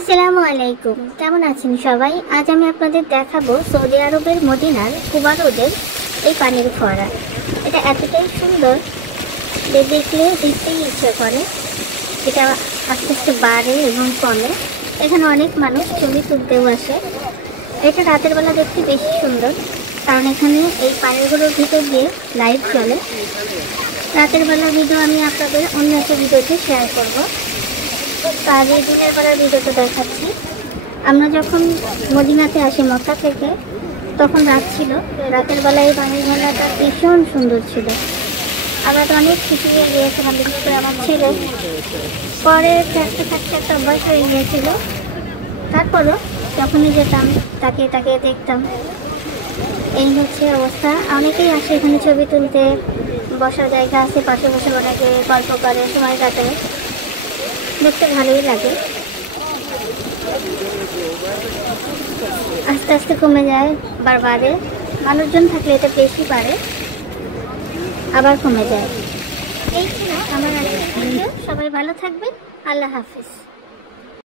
আসসালামু আলাইকুম, কেমন আছেন সবাই? আজ আমি আপনাদের দেখাবো সৌদি আরবের মদিনার কুবা রোডের এই পানির ফোয়ারা। এটা এতটাই সুন্দর যে দেখলে দেখতেই ইচ্ছে করে। এটা আস্তে আস্তে বাড়ে এবং কমে। এখানে অনেক মানুষ ছবি তুলতেও আসে। এটা রাতের বেলা দেখতে বেশি সুন্দর, কারণ এখানে এই পানিগুলোর ভিতর দিয়ে লাইট জ্বলে। রাতের বেলা ভিডিও আমি আপনাদের অন্য একটা ভিডিওতে শেয়ার করবো। তার এই দিনের বেলার ভিডিওটা দেখাচ্ছি। আমরা যখন মদিনাতে আসি মক্কা থেকে, তখন রাত ছিল। রাতের বেলায় এই পানির ঝর্ণাটা ভীষণ সুন্দর ছিল। আমরা তো অনেক খুশি হয়ে গিয়েছিলাম, বিশেষ করে আমার ছেলে। পরে থাকতে থাকতে একটা অভ্যাস হয়ে গিয়েছিল। তারপরও যখনই যেতাম তাকে তাকে দেখতাম। এই হচ্ছে অবস্থা। অনেকেই আসে এখানে ছবি তুলতে, বসার জায়গা আছে, পাশে বসে অনেকে গল্প করে, সময় কাটায়। দেখতে ভালোই লাগে। আস্তে আস্তে কমে যায়, আবার বাড়ে। মানুষজন থাকলে এটা বেশি বাড়ে, আবার কমে যায়। এই ছিল আমার আজকের ভিডিও। সবাই ভালো থাকবেন। আল্লাহ হাফিজ।